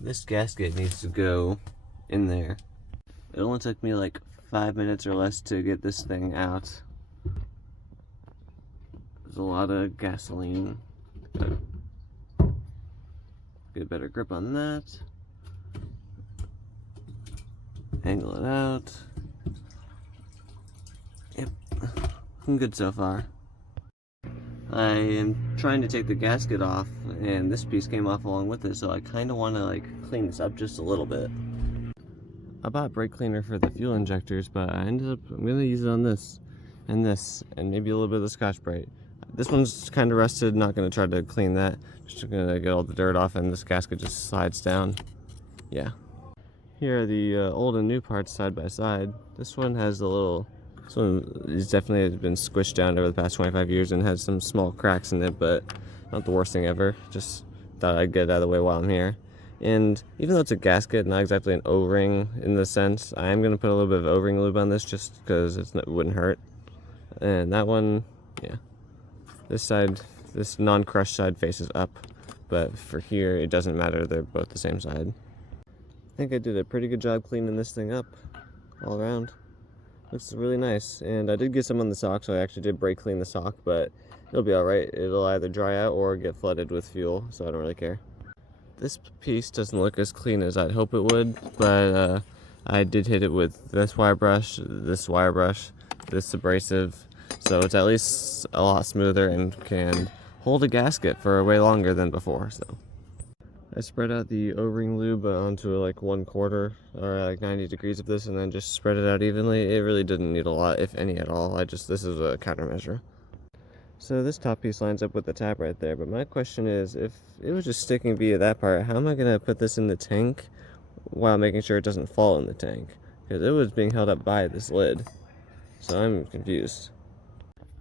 This gasket needs to go in there. It only took me like 5 minutes or less to get this thing out. There's a lot of gasoline. Gotta get a better grip on that. Angle it out. Yep, I'm good so far. I am trying to take the gasket off, and this piece came off along with it, so I kind of want to like clean this up just a little bit. I bought brake cleaner for the fuel injectors, but I'm gonna use it on this, and maybe a little bit of the Scotch-Brite. This one's kind of rusted, not gonna try to clean that. Just gonna get all the dirt off, and this gasket just slides down. Yeah. Here are the old and new parts side by side. This one has a little. This one is definitely been squished down over the past 25 years and has some small cracks in it, but not the worst thing ever. Just thought I'd get it out of the way while I'm here. And even though it's a gasket, not exactly an O-ring in the sense, I am going to put a little bit of O-ring lube on this just because it wouldn't hurt. And that one, yeah. This side, this non-crushed side faces up, but for here it doesn't matter, they're both the same side. I think I did a pretty good job cleaning this thing up all around. Looks really nice, and I did get some on the sock, so I actually did brake clean the sock, but it'll be alright. It'll either dry out or get flooded with fuel, so I don't really care. This piece doesn't look as clean as I'd hope it would, but I did hit it with this wire brush, this abrasive, so it's at least a lot smoother and can hold a gasket for way longer than before. So I spread out the O-ring lube onto like 1/4 or like 90 degrees of this, and then just spread it out evenly. It really didn't need a lot, if any at all. This is a countermeasure. So this top piece lines up with the tab right there, but my question is, if it was just sticking via that part, how am I going to put this in the tank while making sure it doesn't fall in the tank? Because it was being held up by this lid, so I'm confused.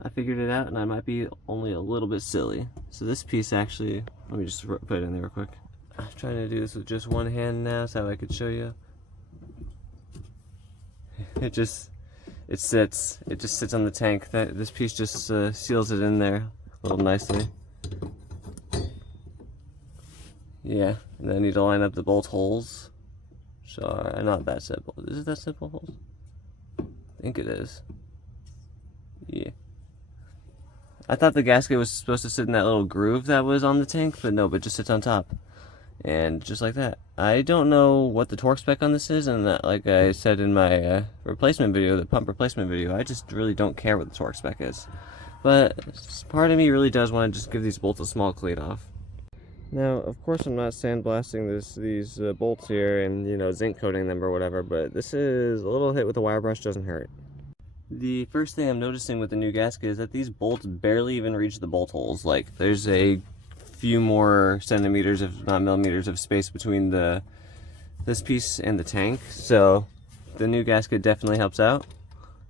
I figured it out, and I might be only a little bit silly. So this piece actually, let me just put it in there real quick. I'm trying to do this with just one hand now so I could show you. It just sits on the tank. This piece just seals it in there a little nicely. Yeah, and then I need to line up the bolt holes. So not that simple. Is it that simple holes? I think it is. Yeah. I thought the gasket was supposed to sit in that little groove that was on the tank, but no, but it just sits on top. And just like that. I don't know what the torque spec on this is, and like I said in my replacement video, the pump replacement video, I just really don't care what the torque spec is. But part of me really does want to just give these bolts a small clean off. Now, of course, I'm not sandblasting these bolts here and, zinc coating them or whatever, but this is a little hit with a wire brush doesn't hurt. The first thing I'm noticing with the new gasket is that these bolts barely even reach the bolt holes. Like, there's a few more centimeters, if not millimeters, of space between this piece and the tank. So the new gasket definitely helps out,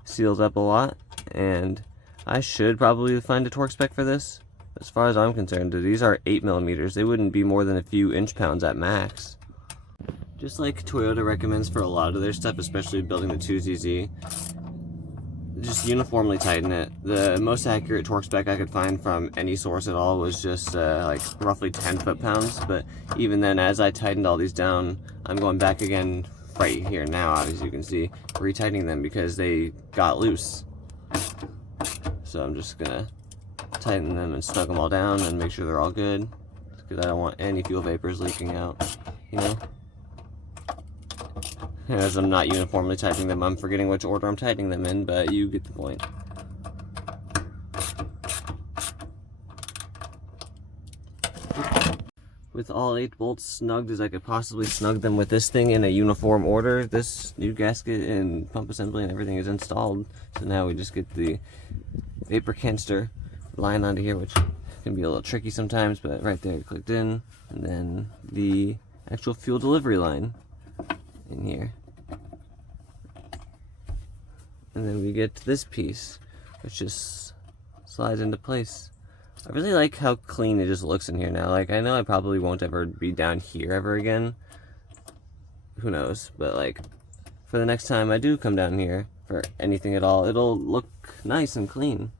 seals up a lot, and I should probably find a torque spec for this. As far as I'm concerned, these are 8 millimeters. They wouldn't be more than a few inch-pounds at max. Just like Toyota recommends for a lot of their stuff, especially building the 2ZZ, just uniformly tighten it. The most accurate torque spec I could find from any source at all was just like roughly 10 foot-pounds, but even then, as I tightened all these down, I'm going back again right here now, as you can see, retightening them because they got loose. So I'm just gonna tighten them and snug them all down and make sure they're all good, because I don't want any fuel vapors leaking out, As I'm not uniformly tightening them, I'm forgetting which order I'm tightening them in, but you get the point. With all 8 bolts snugged as I could possibly snug them with this thing in a uniform order, this new gasket and pump assembly and everything is installed. So now we just get the vapor canister line onto here, which can be a little tricky sometimes, but right there, clicked in, and then the actual fuel delivery line in here. And then we get this piece, which just slides into place. I really like how clean it just looks in here now. Like, I know I probably won't ever be down here ever again. Who knows? But like, for the next time I do come down here for anything at all, it'll look nice and clean.